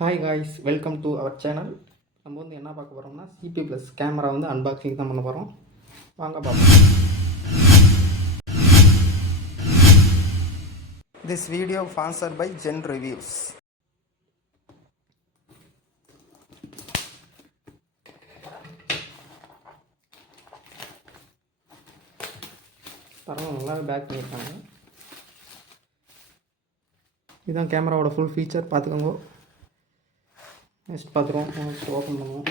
Hi guys, welcome to our channel. நம்ம வந்து என்ன பார்க்க போகிறோம்னா சிபி ப்ளஸ் கேமரா வந்து அன்பாக்சிங் தான் பண்ண போகிறோம். வாங்க பார்ப்போம். This video sponsored by Zen reviews. பரவாயில்ல, நல்லாவே பேக் பண்ணியிருக்காங்க. இதுதான் கேமராவோட ஃபுல் ஃபீச்சர், பார்த்துக்கோங்க. நெக்ஸ்ட் பார்த்துருவோம். நெக்ஸ்ட் ஓப்பன் பண்ணுவோம்.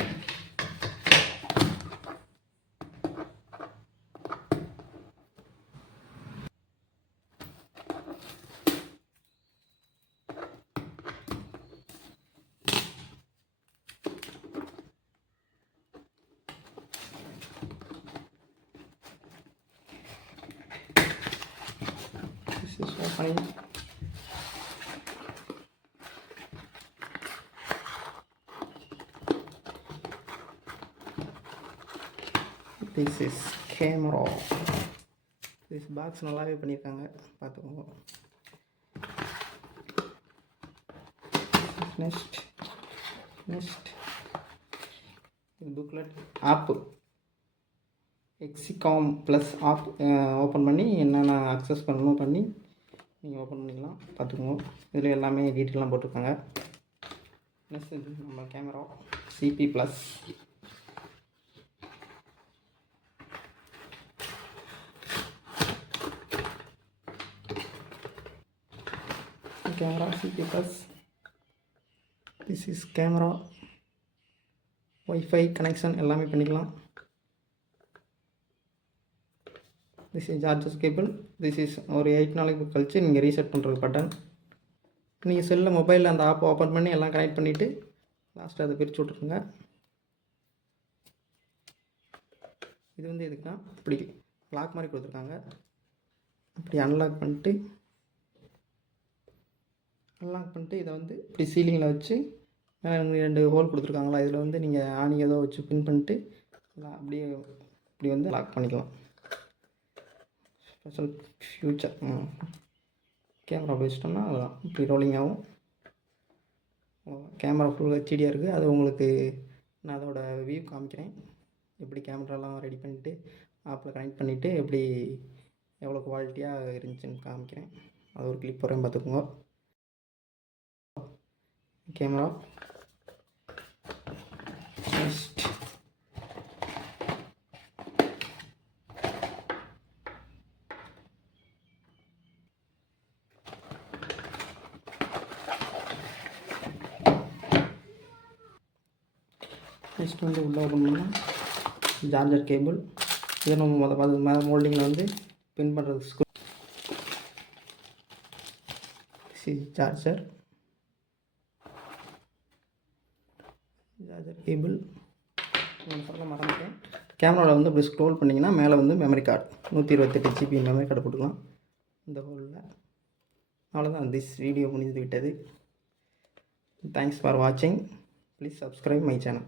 This is opening. This is camera. This box நல்லாவே பண்ணியிருக்காங்க, பார்த்துக்கோங்க. நெக்ஸ்ட் இது புக்லெட் ஆப்பு எக்ஸிகாம் ப்ளஸ் ஆப் ஓப்பன் பண்ணி என்னென்ன அக்சஸ் பண்ணணும் பண்ணி நீங்கள் ஓப்பன் பண்ணிக்கலாம், பார்த்துக்கோங்க. இதில் எல்லாமே டீட்டெயிலாம் போட்டிருக்காங்க. நெக்ஸ்ட் இது நம்ம camera CP plus. Camera CP plus. This is camera. WiFi connection எல்லாமே பண்ணிக்கலாம். This is charges cable. This is ஒரு 8 நாளைக்கு கழிச்சு நீங்கள் ரீசெட் பண்ணுறது பட்டன். நீங்கள் செல்லில் மொபைலில் அந்த ஆப்பை ஓப்பன் பண்ணி எல்லாம் கனெக்ட் பண்ணிவிட்டு லாஸ்ட்டு அதை பிரித்து விட்ருங்க. இது வந்து எதுக்குன்னா இப்படி லாக் மாதிரி கொடுத்துருக்காங்க. இப்படி அன்லாக் பண்ணிட்டு இதை வந்து இப்படி சீலிங்கில் வச்சு மேலே 2 ஹோல் கொடுத்துருக்காங்களா, இதில் வந்து நீங்கள் ஆணி ஏதோ வச்சு பின் பண்ணிட்டு அப்படியே இப்படி வந்து லாக் பண்ணிக்கலாம். ஸ்பெஷல் ஃபியூச்சர் கேமரா வச்சிட்டோம்னா அதுதான் இப்படி ரோலிங் ஆகும். கேமரா ஃபுல் ஹெச்டியாக இருக்குது. அது உங்களுக்கு நான் அதோட வியூ காமிக்கிறேன். எப்படி கேமராலாம் ரெடி பண்ணிவிட்டு ஆப்பில் கனெக்ட் பண்ணிவிட்டு எப்படி எவ்வளோ குவாலிட்டியாக இருந்துச்சுன்னு காமிக்கிறேன். அது ஒரு கிளிப் வரையும் பார்த்துக்கோங்க. கேமரா நெக்ஸ்ட் வந்து உள்ளே ஓப்பன் பண்ணால் சார்ஜர் கேபிள். இதை நம்ம மோல்டிங்கில் வந்து பின் பண்ணுறது ஸ்க்ரூ. Charger cable. சொல்ல மறந்துட்டேன். கேமராவில் வந்து அப்படி ஸ்க்ரோல் பண்ணிங்கன்னா மேலே வந்து memory card 128 GB memory card போட்டுக்கலாம் இந்த ஹோலில். அவ்வளோதான், திஸ் வீடியோ முடிந்து விட்டது. தேங்க்ஸ் ஃபார் வாட்சிங். Please subscribe my channel.